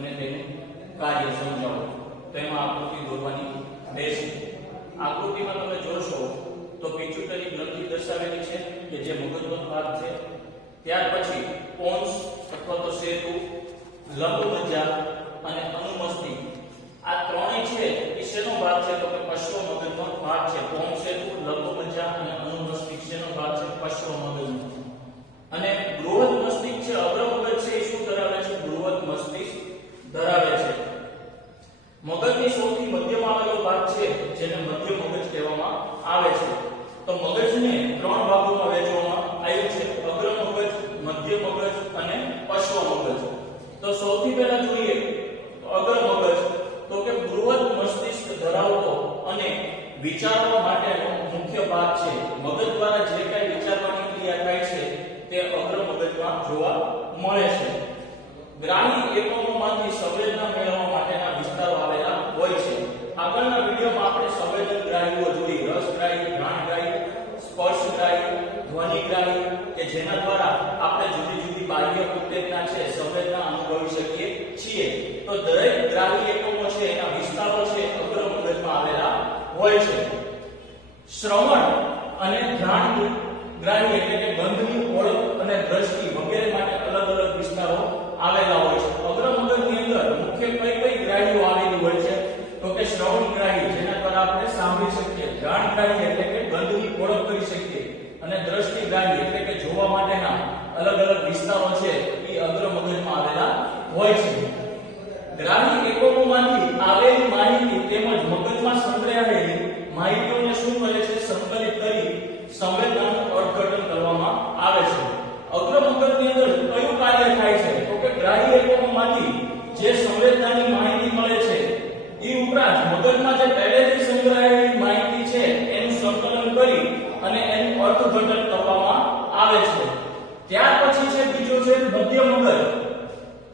અને તેનું કાર્ય સમજાવો. તો એમાં આકૃતિ દોરવાની રહેશે. આકૃતિમાં તમે જોશો તો પિટ્યુટરી ગ્રંથિ દર્શાવેલી છે કે જે મગજનો ભાગ છે. ત્યાર પછી પોન્સ અથવા તો સેતુ, લંબમજ્જા અને અનુમસ્તિષ્ક, આ ત્રણેય છે એ શેનો ભાગ છે? તો કે પશ્વ મગજનો ભાગ છે. પોન્સ, સેતુ, લંબમજ્જા અને અનુમસ્તિષ્ક શેનો ભાગ છે? પશ્વ મગજનો. અને બૃહદ મસ્તિષ્ક છે, અગ્ર મગજ છે, એ શું ધરાવે છે? બૃહદ મસ્તિષ્ક ધરાવે છે. મગજની સૌથી મધ્યમાં આવેલો ભાગ છે જેને મધ્ય મગજ કહેવામાં આવે છે. તો મગજને ત્રણ ભાગોમાં વહેંચવામાં આવ્યું છે: અગ્ર મગજ, મધ્ય મગજ અને પશ્વ મગજ. તો સૌથી પહેલા જોઈએ અગ્ર મગજ, તો કે બૃહદ મસ્તિષ્ક ધરાવતો અને વિચારવા માટેનો મુખ્ય ભાગ છે. મગજ દ્વારા જે કાંઈ વિચારવાની ક્રિયા થાય છે તે અગ્ર મગજમાં જોવા મળે છે. ગ્રાહી એકમોમાંથી સંવેદના મેળવવા માટેના વિસ્તારો આવેલા હોય છે. આગળના વિડિયોમાં આપણે સંવેદન ગ્રાહીઓ જોઈ: રસગ્રાહી, ઘ્રાણગ્રાહી, સ્પર્શગ્રાહી, ધ્વનિગ્રાહી, કે જેના દ્વારા આપણે જુદી જુદી બાહ્ય ઉત્તેજના છે, સંવેદના અનુભવી શકીએ છીએ. તો દરેક ગ્રાહી એકમો છે એના વિસ્તારો છે અગ્ર મગજમાં આવેલા હોય છે. શ્રવણ અને ઘ્રાણગ્રાહી એટલે કે ગંધની ઓળખ અને દ્રષ્ટિ વગેરે માટે અલગ અલગ વિસ્તારો આવેલા હોય છે. અગ્ર મગજની અંદર મુખ્ય કઈ ગ્રાહીઓ આવેલી હોય છે? તો કે શ્રવણગ્રાહી, જેના દ્વારા આપણે સાંભળી શકીએ, ઘ્રાણગ્રાહી એટલે કે ગંધની ઓળખ કરી શકીએ, અને દ્રષ્ટિગ્રાહી એટલે કે જોવા માટેના અલગ અલગ વિસ્તારો છે એ અગ્ર મગજમાં આવેલા હોય છે. ગ્રાહી એકમોમાંથી આવેલી માહિતી તેમજ મગજમાં સંગ્રહાયેલી માહિતીઓને શું કરે છે? સંકલિત કરી સંવેદનાનું અર્થઘટન કરવામાં આવે છે. અગ્ર મગજની અંદર કયું કાર્ય થાય છે? તો કે ગ્રાહી એકમોમાંથી જે સંવેદનાની માહિતી મળે છે એ ઉપરાંત મગજમાં જે પહેલેથી સંગ્રહાયેલી માહિતી છે એનું સંકલન કરી અને એનું અર્થઘટન કરવામાં આવે છે. ત્યાર પછી છે બીજો છે મધ્ય મગજ,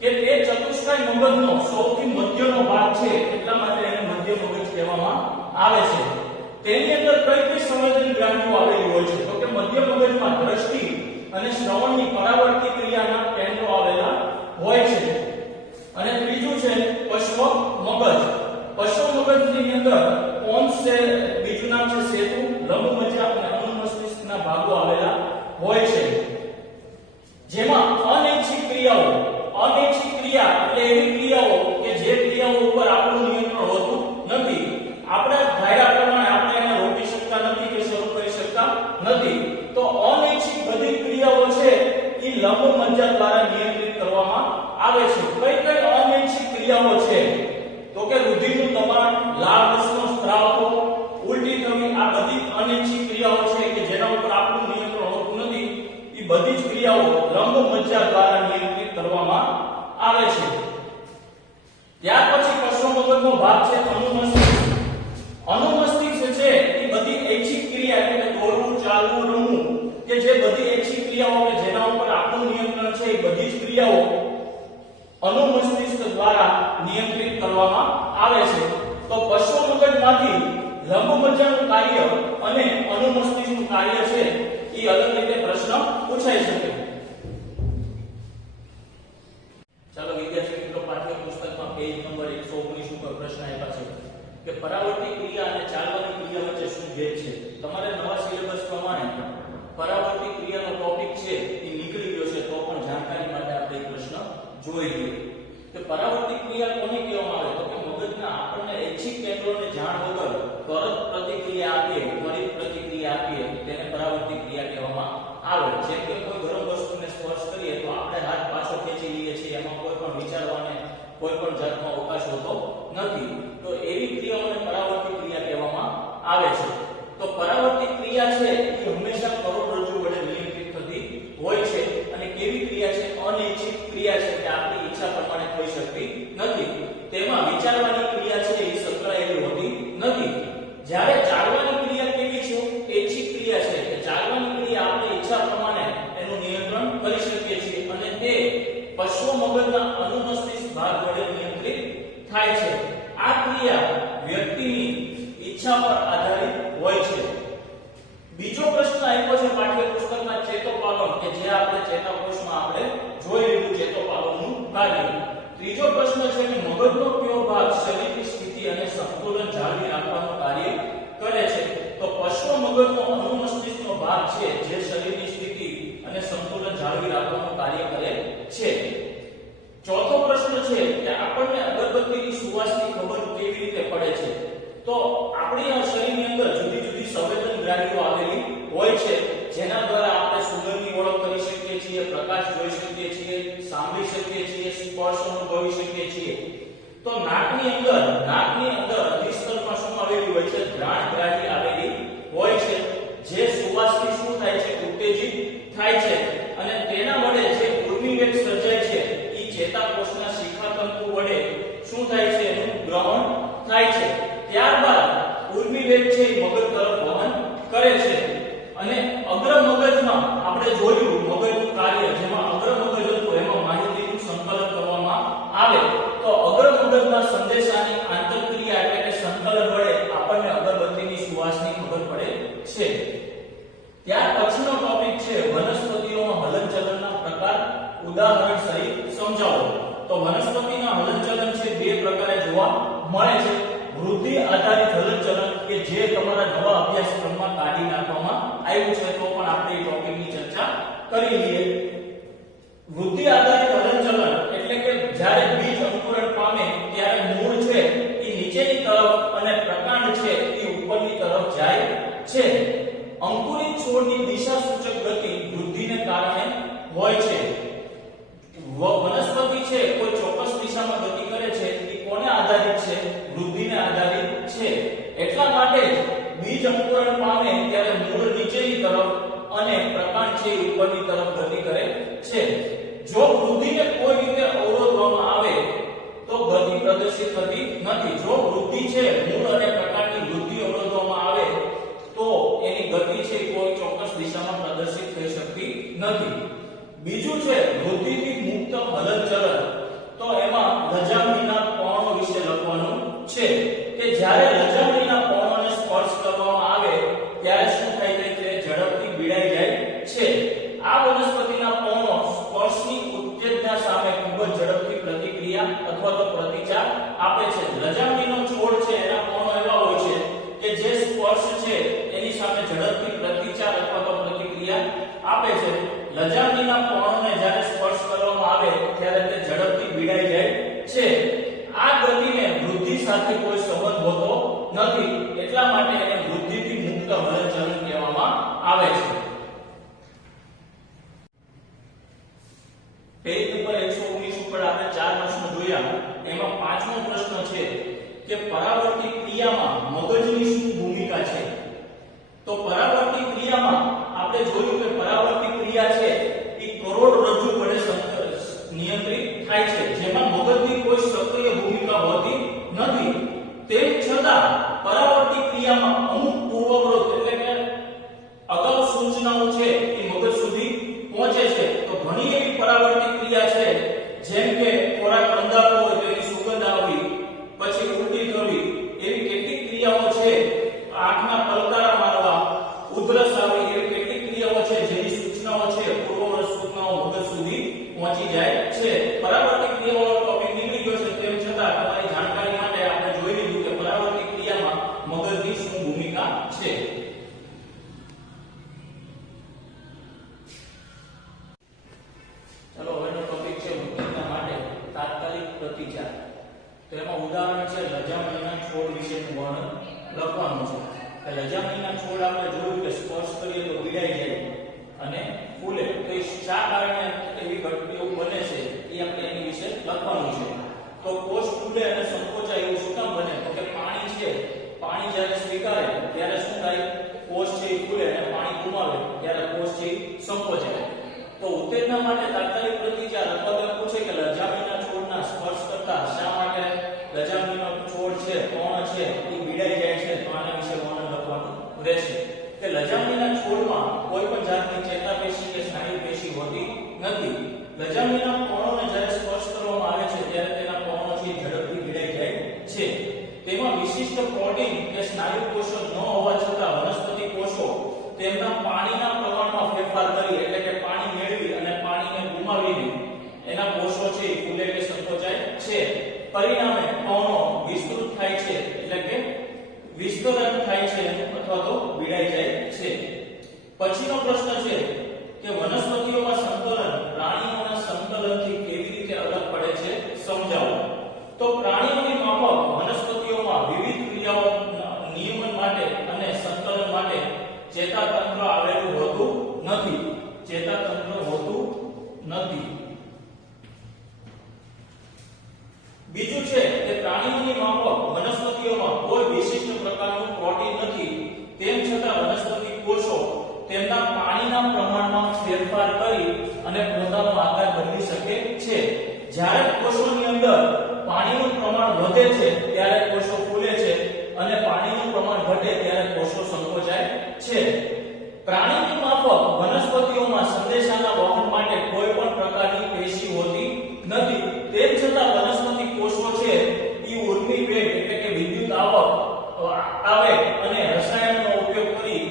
કે તે ચતુષ્કાય મગજનો સૌથી મધ્યનો ભાગ છે, એટલા માટે એને મધ્ય મગજ કહેવામાં આવે છે. તેની અંદર કઈ સંવેદન ગ્રાહીઓ આવેલી હોય છે? તો કે મધ્ય મગજમાં દ્રષ્ટિ અને શ્રવણની પરાવર્તી ક્રિયાના કેન્દ્રો આવેલા હોય છે. અને ત્રીજું છે પશ્વ મગજ. પશ્વ મગજની અંદર પોન્સ છે, બીજું નામ છે સેતુ, લંબમજ્જા અને અનુમસ્તિષ્કના ભાગો આવેલા હોય છે. જેમાં અનૈચ્છિક ક્રિયાઓ, અનૈચ્છિક ક્રિયા એટલે એવી ક્રિયાઓ કે જે ક્રિયાઓ ઉપર આપણું નિયંત્રણ હોતું નથી. આપણે ધાર્યા પ્રમાણે આપણે એને રોકી શકતા નથી કે શરૂ કરી શકતા નથી. તો અનૈચ્છિક બધી ક્રિયાઓ છે એ લંબમજ્જા દ્વારા નિયંત્રિત કરવામાં આવે છે. કઈ અનૈચ્છિક ક્રિયાઓ છે? તો કે રુધિરનું દબાણ, લાળ રસનો સ્ત્રાવ થવો, ઉલટી થવી, આ બધી અનૈચ્છિક ક્રિયાઓ છે કે જેના ઉપર આપણું નિયંત્રણ હોતું નથી. એ બધી જ ક્રિયાઓ લંબમજ્જા દ્વારા નિયંત્રિત કરવામાં આવે છે. ત્યાર પછી પશ્વ મગજનો ભાગ છે અનુમસ્તિષ્ક. અનુમસ્તિષ્ક છે એ બધી ઐચ્છિક ક્રિયા એટલે કે દોડવું, ચાલવું, રમવું, કે જે બધી ઐચ્છિક ક્રિયાઓ કે જેના ઉપર આપણું નિયંત્રણ છે એ બધી જ ક્રિયાઓ અનુમસ્તિષ્ક દ્વારા નિયંત્રિત કરવામાં આવે છે. તો પશ્વ મગજમાંથી લંબમજ્જાનું કાર્ય અને અનુમસ્તિષ્કનું કાર્ય છે એ અલગ રીતે પ્રશ્ન પૂછાઈ શકે. ચાલો વિદ્યાર્થી મિત્રો, પાઠ્યપુસ્તકમાં પેજ નંબર 119 ઉપર પ્રશ્ન આપ્યા છે કે પરાવર્તી ક્રિયા અને ચાલવાની ક્રિયા વચ્ચે શું ભેદ છે? તમારે નવા સિલેબસ પ્રમાણે પરાવર્તી ક્રિયાનો ટોપિક છે એ નીકળી ગયો છે, તો પણ જાણકારી માટે આપણે એક પ્રશ્ન જોઈ લઈએ કે પરાવર્તી ક્રિયા કોને કહેવામાં આવે? તો કે મગજના આપણને ઐચ્છિક કેન્દ્રોને જાણ વગર તરત પ્રતિક્રિયા આપીએ, ત્વરિત પ્રતિક્રિયા આપીએ તેને પરાવર્તી ક્રિયા કહેવામાં આવે. જેમ કે કોઈ ગરમ વસ્તુને સ્પર્શ કરીએ તો આપણે હાથ પાછો ખેંચી લઈએ છીએ, એમાં કોઈ પણ વિચારવાને કોઈ પણ જાતનો અવકાશ હોતો નથી. તો એવી ક્રિયાઓને પરાવર્તી ક્રિયા કહેવામાં આવે છે. તો પરાવર્તી ક્રિયા છે એ હંમેશા કરોડરજ્જુ વડે નિયંત્રિત થતી હોય છે. અને કેવી ક્રિયા છે? અનૈચ્છિક ક્રિયા છે કે આપણી ઈચ્છા પ્રમાણે થઈ શકતી નથી. તેમાં વિચારવાની ક્રિયા છે એ સંકળાયેલી હોતી નથી. જ્યારે ચાલવાની ક્રિયા કેવી છે? ઐચ્છિક ક્રિયા છે કે ચાલવાની ક્રિયા આપણે ઈચ્છા પ્રમાણે એનું નિયંત્રણ કરી શકીએ છીએ અને તે પશ્વ મગજના અનુમસ્તિષ્ક ભાગ વડે નિયંત્રિત થાય છે. આ ક્રિયા વ્યક્તિની ઈચ્છા પર આધારિત હોય છે. બીજો પ્રશ્ન આપ્યો છે પાઠ્યપુસ્તકમાં ચેતોપાગમ, કે જે આપણે ચેતાકોષમાં આપણે જોઈ લીધું ચેતોપાગમનું કાર્ય. ત્રીજો પ્રશ્ન છે કે મગજનો કયો ભાગ શરીરની સ્થિતિ અને સંતુલન જાળવી રાખવાનું કાર્ય કરે છે? તો પશ્વ મગજનો અનુમસ્તિષ્કનો ભાગ છે જે શરીરની સ્થિતિ અને સંતુલન જાળવી રાખવાનું કાર્ય કરે છે. ચોથો પ્રશ્ન છે કે આપણને અગરબત્તીની સુવાસની ખબર કેવી રીતે પડે છે? તો આપણી શરીરની અંદર જુદી જુદી સંવેદન ગ્રાહીઓ આવેલી હોય છે જેના દ્વારા આપણે સુગંધની ઓળખ કરી શકીએ છીએ, પ્રકાશ જોઈ શકીએ છીએ, સાંભળી શકીએ છીએ, સ્પર્શ અનુભવી શકીએ છીએ. તો નાકની અંદર અધિસ્તરમાં શું આવેલી હોય છે? ઘ્રાણગ્રાહી આવેલી હોય છે જે સુવાસથી શું થાય છે? ઉત્તેજિત થાય છે અને તેના વડે જે ઉર્મિવેગ સર્જાય છે એ ચેતાકોષના શિખાતંતુ વડે શું થાય છે? એનું ગ્રહણ થાય છે. ત્યારબાદ ઉર્મિવેગ છે એ મગજ તરફ વહન કરે છે અને અગ્ર મગજમાં આપણે જોયું મગજનું કાર્ય જેમાં અગ્ર મગજ હતું એમાં માહિતીનું સંકલન કરવામાં આવે. તો અગ્ર મગજના સંદેશાની આંતરક્રિયા એટલે કે સંકલન વડે આપણને અગરબત્તીની સુવાસની ખબર પડે છે. ત્યાર પછીનો ટોપિક છે વનસ્પતિઓમાં હલનચલનના પ્રકાર ઉદાહરણ સહિત સમજાવો. તો વનસ્પતિના હલનચલન છે બે પ્રકારે જોવા મળે છે. વૃદ્ધિ આધારિત હલનચલન કે જે તમારા નવા અભ્યાસક્રમમાં કાઢી નાખવામાં આવ્યું છે તો પણ આપણે એ ટોપિકની ચર્ચા કરી લઈએ. વૃદ્ધિ આધારિત હલનચલન એટલે કે જ્યારે બીજ અંકુરણ પામે ત્યારે મૂળ છે એ નીચેની તરફ અને પ્રકાંડ છે એ ઉપરની તરફ જાય છે. અંકુરિત છોડની દિશા સૂચક ગતિ વૃદ્ધિને કારણે હોય છે. વનસ્પતિ છે કોઈ ચોક્કસ દિશામાં ગતિ કરે છે એ કોને આધારિત છે? વૃદ્ધિને આધારિત છે. એટલા માટે બીજ અંકુરણ પામે ત્યારે મૂળ નીચેની તરફ અને પ્રકાંડ છે ઉપરની તરફ ગતિ કરે છે. જો વૃદ્ધિને કોઈ રીતે અવરોધવામાં આવે તો ગતિ પ્રદર્શિત થતી નથી. જો વૃદ્ધિ છે મૂળ અને પ્રકાંડની વૃદ્ધિ અવરોધવામાં આવે તો એની ગતિ છે કોઈ ચોક્કસ દિશામાં પ્રદર્શિત થઈ શકતી નથી. બીજું છે વૃદ્ધિથી મુક્ત હલનચલન. તો એમાં લજામણીના પર્ણો વિશે લખવાનું છે કે જ્યારે લજામણીના પર્ણોને સ્પર્શ કરવામાં આવે ત્યારે શું થાય છે? તે ઝડપથી ભીડાઈ જાય છે. આ વનસ્પતિના પર્ણો સ્પર્શની ઉત્તેજના સામે ખૂબ જ ઝડપથી પ્રતિક્રિયા અથવા તો પ્રતિચાર આપે છે. લજામણીનો છોડ છે એના પર્ણો એવા હોય છે કે જે સ્પર્શ છે એની સામે ઝડપથી પ્રતિચાર અથવા તો પ્રતિક્રિયા આપે છે. લજામણીના પર્ણોને જ્યારે સ્પર્શ કરવામાં આવે ત્યારે તે ઝડપથી ભીડાઈ જાય છે. આ ગતિને વૃદ્ધિ સાથે કોઈ સંબંધ હોતો નથી. એટલા માટે એને વૃદ્ધિથી મુક્ત હલનચલન કહેવામાં આવે છે. પેજ નંબર 119 ઉપર આપણે 4 પ્રશ્નો જોયા. એમાં પાંચમો પ્રશ્ન છે કે પરાવર્તિત ક્રિયામાં મગજની શું ભૂમિકા છે? તો પરાવર્તિત ક્રિયામાં આપણે જોયું કે પરાવર્તિત ક્રિયા છે એ કરોડરજ્જુ વડે નિયંત્રિત થાય છે જેમાં મગજની કોઈ સક્રિય ભૂમિકા હોતી નથી. તેમ છતાં પરાવર્તિત ક્રિયામાં અમુક પૂર્વગ્રહ એટલે કે અગાઉ સૂચનાઓ છે એ મગજ સુધી પહોંચે છે. તો ઘણી એવી પરાવર્તિત ક્રિયા છે જેમ કે ખોરાક રંધાતો હોય તો એની સુગંધ આવવી, પછી ઉલટી કરવી, એવી કેટલીક ક્રિયાઓ છે. આંખના પલકારા મારવા, ઉધરસ આવી, એવી કેટલીક ક્રિયાઓ છે જેની સૂચનાઓ છે પૂર્વગ્રહ સૂચનાઓ મગજ સુધી પહોંચી જાય છે. પરાવર્તિત ક્રિયાઓનો ટોપિક નીકળી ગયો છે. તેમ છતાં તમારી જાણકારી માટે આપણે જોઈ લીધું કે પરાવર્તિત ક્રિયામાં મગજની શું ભૂમિકા છે. ચલો હવેનો ટોપિક છે ઉત્તેજના માટે તાત્કાલિક પ્રતિચાર. તો એમાં ઉદાહરણ છે લજામણીના છોડ વિશેનું વર્ણન લખવાનું છે. કે લજામણીના છોડ આપણે જોયું કે સ્પર્શ કરીએ તો ભીડાઈ જાય અને ફૂલે. તો એ શા કારણે એવી ઘટનાઓ બને છે એ આપણે એની વિશે લખવાનું છે. તો કોષ ફૂલે અને સંકોચાય એવું શું કામ બને? તો કે પાણી છે, પાણી જ્યારે સ્વીકારે ત્યારે શું થાય? કોષ છે એ ફૂલે અને પાણી ગુમાવે ત્યારે કોષ છે એ સંકોચાય. તો ઉત્તેજના માટે તાત્કાલિક પ્રતિચાર અથવા તો પૂછે કે લજામણીના છોડના સ્પર્શ કરતા શા માટે લજામણીનો છોડ છે, પર્ણ છે એ ભીડાઈ જાય છે? તો આના વિશે વર્ણન લખવાનું રહેશે. કે લજામણીના છોડમાં કોઈ પણ જાતની ચેતાપેશી કે સ્નાયુ પેશી હોતી નથી. લજામણીના પર્ણોને જ્યારે સ્પર્શ કરવામાં આવે છે ત્યારે તેના પર્ણો છે ઝડપથી ભીડાઈ જાય છે. તેમાં વિશિષ્ટ પ્રોટીન કે સ્નાયુ કોષો ન હોવા છતાં વનસ્પતિ કોષો તેમના પાણીના પ્રમાણમાં ફેરફાર કરી એટલે કે પાણી મેળવી અને પાણીને ગુમાવીને એના કોષો છે ફૂલે કે સંકોચાય પરિણામે કણો વિસ્તૃત થાય છે એટલે કે વિસ્તરણ થાય છે અથવા તો વિડાઈ જાય છે. પછીનો પ્રશ્ન છે કે વનસ્પતિઓમાં સંકલન પ્રાણીઓના સંકલનથી કેવી રીતે અલગ પડે છે સમજાવો. તો પ્રાણીઓની માફક વનસ્પતિઓમાં વિવિધ ક્રિયાઓના નિયમન માટે અને સંકલન માટે ચેતાતંત્ર આવેલું હોતું નથી. ચેતાતંત્ર હોતું નથી. બીજું છે કે પ્રાણીઓની માફક વનસ્પતિઓમાં કોઈ વિશિષ્ટ પ્રકારનું પ્રોટીન નથી. તેમ છતાં વનસ્પતિ કોષો તેમના પાણીના પ્રમાણમાં ફેરફાર કરી અને પોતાનો આકાર બદલી શકે છે. જ્યારે કોષોની અંદર પાણીનું પ્રમાણ વધે છે ત્યારે કોષો ફૂલે છે અને પાણીનું પ્રમાણ ઘટે ત્યારે કોષો સંકોચાય છે. પ્રાણીની માફક વનસ્પતિઓમાં સંદેશાના વહન માટે કોઈ પણ પ્રકારની પેશી હોતી નથી. તેમ છતાં વનસ્પતિ કોષો છે એ ઉર્મી વેગ એટલે કે વિદ્યુત આવેગ અને રસાયણનો ઉપયોગ કરી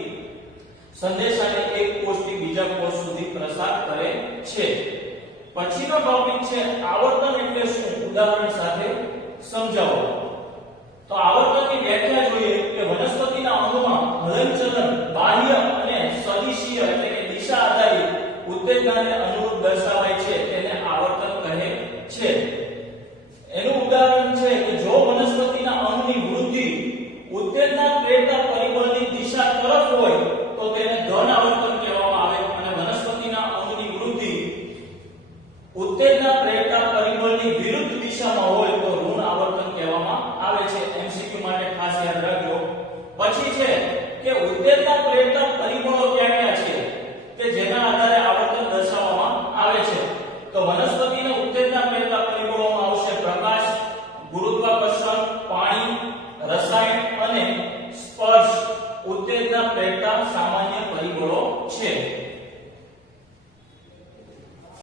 સંદેશાને એક કોષથી બીજા કોષ સુધી પ્રસાર કરે છે. પછીનો ટોપિક છે આવર્તન એટલે શું? ઉદાહરણ સાથે સમજાવો. તો આવર્તનની વ્યાખ્યા જોઈએ કે વનસ્પતિના અંગમાં હલનચલન બાહ્ય અને સદિશીય એટલે કે દિશા આધારિત ઉત્તેજનાને અનુરૂપ દર્શાવાય છે તેને આવર્તન કહે છે. એનું ઉદાહરણ છે કે જો વનસ્પતિના અંગની વૃદ્ધિ ઉત્તેજના પ્રેરતા પરિબળની દિશા તરફ હોય તો તેને ધન આવર્તન કહેવામાં આવે અને વનસ્પતિના અંગની વૃદ્ધિ ઉત્તેજના પ્રેરતા પરિબળની વિરુદ્ધ દિશામાં હોય તો ઋણ આવર્તન કહેવામાં આવે છે. એમસીક્યુ માટે ખાસ યાદ રાખજો. પછી છે કે ઉત્તેજના પ્રેરતા પરિબળો કયા કયા છે કે જેના આધારે